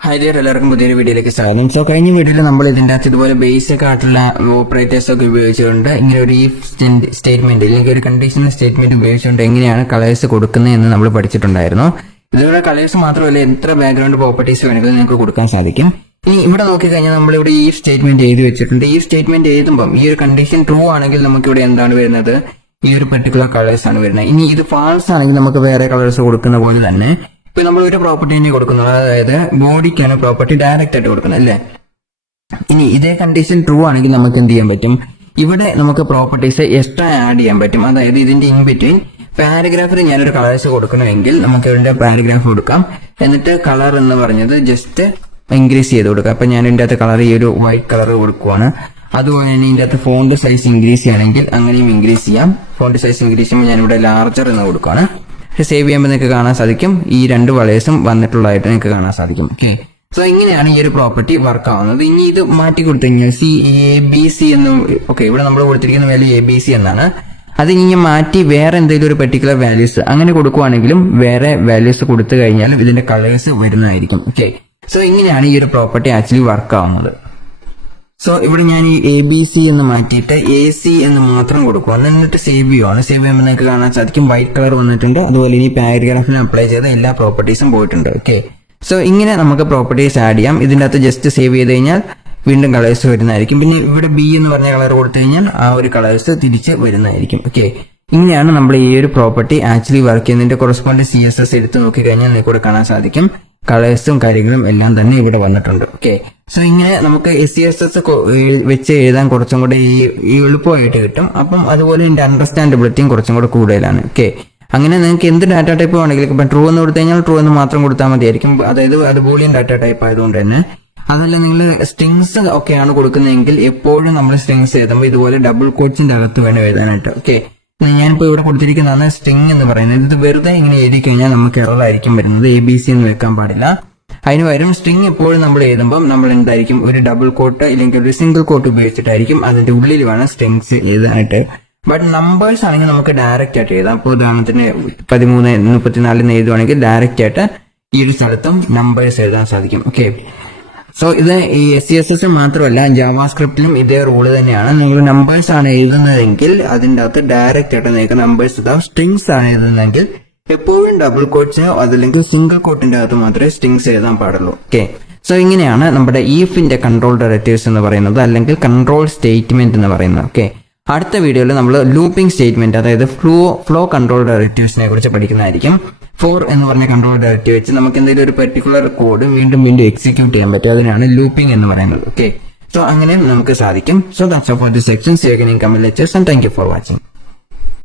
Hi dear, എല്ലാവർക്കും പുതിയൊരു വീഡിയോയിലേക്ക് സ്വാഗതം. സോ കഴിഞ്ഞ വീഡിയോയിൽ നമ്മൾ ഇതിന്റെ അകത്ത് ഇതുപോലെ ബേസിക് ആയിട്ടുള്ള ഓപ്പറേറ്റേഴ്സ് ഒക്കെ ഉപയോഗിച്ചുകൊണ്ട് ഇങ്ങനെ ഒരു ഈഫ് സ്റ്റേറ്റ്മെന്റ് അല്ലെങ്കിൽ ഒരു കണ്ടീഷണൽ സ്റ്റേറ്റ്മെന്റ് ഉപയോഗിച്ചുകൊണ്ട് എങ്ങനെയാണ് കളേഴ്സ് കൊടുക്കുന്നത് എന്ന് നമ്മൾ പഠിച്ചിട്ടുണ്ടായിരുന്നു. ഇതുപോലെ കളേഴ്സ് മാത്രമല്ല എത്ര ബാക്ക്ഗ്രൗണ്ട് പ്രോപ്പർട്ടീസ് വേണമെങ്കിലും നിങ്ങൾക്ക് കൊടുക്കാൻ സാധിക്കും. ഇനി ഇവിടെ നോക്കിക്കഴിഞ്ഞാൽ നമ്മളിവിടെ ഈ സ്റ്റേറ്റ്മെന്റ് എഴുതി വെച്ചിട്ടുണ്ട്. ഈ സ്റ്റേറ്റ്മെന്റ് എഴുതുമ്പോൾ ഈ ഒരു കണ്ടീഷൻ ട്രൂ ആണെങ്കിൽ നമുക്ക് ഇവിടെ എന്താണ് വരുന്നത്, ഈ ഒരു പെർട്ടിക്കുലർ കളേഴ്സ് ആണ് വരുന്നത്. ഇനി ഇത് ഫാൾസ് ആണെങ്കിൽ നമുക്ക് വേറെ കളേഴ്സ് കൊടുക്കുന്ന പോലെ തന്നെ ഇപ്പൊ നമ്മൾ ഒരു പ്രോപ്പർട്ടിനെ കൊടുക്കുന്നത്, അതായത് ബോഡിക്കാണ് പ്രോപ്പർട്ടി ഡയറക്റ്റ് ആയിട്ട് കൊടുക്കുന്നത് അല്ലേ. ഇനി ഇതേ കണ്ടീഷൻ ട്രൂ ആണെങ്കിൽ നമുക്ക് എന്ത് ചെയ്യാൻ പറ്റും, ഇവിടെ നമുക്ക് പ്രോപ്പർട്ടീസ് എക്സ്ട്രാ ആഡ് ചെയ്യാൻ പറ്റും. അതായത് ഇതിന്റെ ഇൻ ബിറ്റ്വീൻ പാരഗ്രാഫിൽ ഞാനൊരു കളേഴ്സ് കൊടുക്കണമെങ്കിൽ നമുക്ക് ഇതിന്റെ പാരഗ്രാഫ് കൊടുക്കാം. എന്നിട്ട് കളർ എന്ന് പറഞ്ഞത് ജസ്റ്റ് ഇൻക്രീസ് ചെയ്ത് കൊടുക്കാം. അപ്പൊ ഞാൻ ഇതിന്റെ അകത്ത് കളർ ഈ ഒരു വൈറ്റ് കളർ കൊടുക്കുവാണ്. അതുപോലെ തന്നെ ഇതിന്റെ അകത്ത് ഫോണ്ട് സൈസ് ഇൻക്രീസ് ചെയ്യണമെങ്കിൽ അങ്ങനെയും ഇൻക്രീസ് ചെയ്യാം. ഫോണ്ട് സൈസ് ഇൻക്രീസ് ചെയ്യുമ്പോൾ ഞാനിവിടെ ലാർജർ എന്ന് കൊടുക്കുകയാണ്. സേവ് ചെയ്യുമ്പോൾ നിങ്ങൾക്ക് കാണാൻ സാധിക്കും ഈ രണ്ട് വളേഴ്സും വന്നിട്ടുള്ളതായിട്ട് നിങ്ങൾക്ക് കാണാൻ സാധിക്കും. ഓക്കെ, സോ ഇങ്ങനെയാണ് ഈ ഒരു പ്രോപ്പർട്ടി വർക്ക് ആവുന്നത്. ഇനി ഇത് മാറ്റി കൊടുത്തു കഴിഞ്ഞാൽ ABC എന്ന്, ഓക്കെ, ഇവിടെ നമ്മൾ കൊടുത്തിരിക്കുന്ന വാല്യൂ ABC എന്നാണ്. അത് ഇനി മാറ്റി വേറെ എന്തെങ്കിലും ഒരു പെർട്ടിക്കുലർ വാല്യൂസ് അങ്ങനെ കൊടുക്കുവാണെങ്കിലും വേറെ വാല്യൂസ് കൊടുത്തു കഴിഞ്ഞാലും ഇതിന്റെ കളേഴ്സ് വരുന്നതായിരിക്കും. ഓക്കെ, സോ ഇങ്ങനെയാണ് ഈ ഒരു പ്രോപ്പർട്ടി ആക്ച്വലി വർക്ക് ആവുന്നത്. സോ ഇവിടെ ഞാൻ ഈ ABC എന്ന് മാറ്റിയിട്ട് AC എന്ന് മാത്രം കൊടുക്കുക, എന്നിട്ട് സേവ് ചെയ്യുവാണ്. സേവ് ചെയ്യുമ്പോൾ നിങ്ങൾക്ക് കാണാൻ സാധിക്കും വൈറ്റ് കളർ വന്നിട്ടുണ്ട്. അതുപോലെ ഇനി പാരഗ്രാഫിന് അപ്ലൈ ചെയ്ത എല്ലാ പ്രോപ്പർട്ടീസും പോയിട്ടുണ്ട്. ഓക്കെ, സോ ഇങ്ങനെ നമുക്ക് പ്രോപ്പർട്ടീസ് ആഡ് ചെയ്യാം. ഇതിന്റെ അകത്ത് ജസ്റ്റ് സേവ് ചെയ്ത് കഴിഞ്ഞാൽ വീണ്ടും കളേഴ്സ് വരുന്നതായിരിക്കും. പിന്നെ ഇവിടെ B എന്ന് പറഞ്ഞ കളർ കൊടുത്തു കഴിഞ്ഞാൽ ആ ഒരു കളേഴ്സ് തിരിച്ച് വരുന്നതായിരിക്കും. ഓക്കെ, ഇങ്ങനെയാണ് നമ്മൾ ഈ ഒരു പ്രോപ്പർട്ടി ആക്ച്വലി വർക്ക് ചെയ്യുന്നതിന്റെ കൊറസ്പോണ്ടിങ് CSS എടുത്ത് നോക്കിക്കഴിഞ്ഞാൽ നിങ്ങൾക്ക് ഇവിടെ കാണാൻ സാധിക്കും കളേഴ്സും കാര്യങ്ങളും എല്ലാം തന്നെ ഇവിടെ വന്നിട്ടുണ്ട്. ഓക്കെ, സോ ഇങ്ങനെ നമുക്ക് SCSS വെച്ച് എഴുതാൻ കുറച്ചും കൂടെ ഈ എളുപ്പമായിട്ട് കിട്ടും. അപ്പം അതുപോലെ ഇതിന്റെ അണ്ടർസ്റ്റാൻഡബിലിറ്റിയും കുറച്ചും കൂടെ കൂടുതലാണ്. ഓക്കെ, അങ്ങനെ നിങ്ങൾക്ക് എന്ത് ഡാറ്റ ടൈപ്പ് വേണമെങ്കിലും ഇപ്പം ട്രൂ എന്ന് കൊടുത്തു കഴിഞ്ഞാൽ ട്രൂ എന്ന് മാത്രം കൊടുത്താൽ മതിയായിരിക്കും. അതായത് അത് ബൂളിയൻ ഡാറ്റ ടൈപ്പ് ആയതുകൊണ്ട് തന്നെ. അതല്ല നിങ്ങൾ സ്ട്രിങ്സ് ഒക്കെയാണ് കൊടുക്കുന്നതെങ്കിൽ എപ്പോഴും നമ്മൾ സ്ട്രിങ്സ് എഴുതുമ്പോൾ ഇതുപോലെ ഡബിൾ കോട്ട്സിന്റെ അകത്ത് വേണം എഴുതാനായിട്ട്. ഓക്കെ, ഞാനിപ്പോ ഇവിടെ കൊടുത്തിരിക്കുന്നതാണ് സ്ട്രിങ് എന്ന് പറയുന്നത്. ഇത് വെറുതെ ഇങ്ങനെ എഴുതി കഴിഞ്ഞാൽ നമുക്ക് എറർ ആയിരിക്കും വരുന്നത്. ABC എന്ന് വെക്കാൻ പാടില്ല. അതിന് പകരം സ്ട്രിങ് എപ്പോഴും നമ്മൾ എഴുതുമ്പോൾ നമ്മൾ എന്തായിരിക്കും ഒരു ഡബിൾ കോട്ട് അല്ലെങ്കിൽ ഒരു സിംഗിൾ കോട്ട് ഉപയോഗിച്ചിട്ടായിരിക്കും അതിന്റെ ഉള്ളിൽ വേണം സ്ട്രിങ്സ് എഴുതാനായിട്ട്. ബട്ട് നമ്പേഴ്സ് ആണെങ്കിൽ നമുക്ക് ഡയറക്റ്റ് ആയിട്ട് എഴുതാം. ഇപ്പോൾ ഉദാഹരണത്തിന് 1334 എന്ന് എഴുതുവാണെങ്കിൽ ഡയറക്റ്റ് ആയിട്ട് ഈ ഒരു സ്ഥലത്തും നമ്പേഴ്സ് എഴുതാൻ സാധിക്കും. ഓക്കെ, സോ ഇത് ഈ SCSS മാത്രമല്ല ജാവാസ്ക്രിപ്റ്റിലും ഇതേ റൂള് തന്നെയാണ്. നിങ്ങൾ നമ്പേഴ്സ് ആണ് എഴുതുന്നതെങ്കിൽ അതിന്റെ അകത്ത് ഡയറക്റ്റ് ആയിട്ട് നിങ്ങൾക്ക് നമ്പേഴ്സ് ഇതാവും. സ്ട്രിങ്സ് ആണ് എഴുതുന്നതെങ്കിൽ എപ്പോഴും ഡബിൾ കോട്ട്സിനോ അതല്ലെങ്കിൽ സിംഗിൾ കോട്ടിന്റെ അകത്ത് മാത്രമേ സ്ട്രിങ്സ് എഴുതാൻ പാടുള്ളൂ. ഓക്കെ, സോ ഇങ്ങനെയാണ് നമ്മുടെ ഈഫിന്റെ കൺട്രോൾ ഡയറക്റ്റീവ്സ് എന്ന് പറയുന്നത്, അല്ലെങ്കിൽ കൺട്രോൾ സ്റ്റേറ്റ്മെന്റ് എന്ന് പറയുന്നത്. ഓക്കെ, അടുത്ത വീഡിയോയിൽ നമ്മൾ ലൂപ്പിംഗ് സ്റ്റേറ്റ്മെന്റ്, അതായത് ഫ്ലോ കൺട്രോൾ ഡയറക്റ്റീവ്സിനെ കുറിച്ച് പഠിക്കുന്നതായിരിക്കും. ഫോർ എന്ന് പറഞ്ഞ കൺട്രോൾ ഡയറക്റ്റീവ് വെച്ച് നമുക്ക് എന്തെങ്കിലും ഒരു പെർട്ടിക്കുലർ കോഡ് വീണ്ടും എക്സിക്യൂട്ട് ചെയ്യാൻ പറ്റും. അതിനാണ് ലൂപ്പിംഗ് എന്ന് പറയുന്നത്. ഓക്കെ, സോ അങ്ങനെ നമുക്ക് സാധിക്കും. So that's all for this section. See you again in comment lectures and thank you for watching.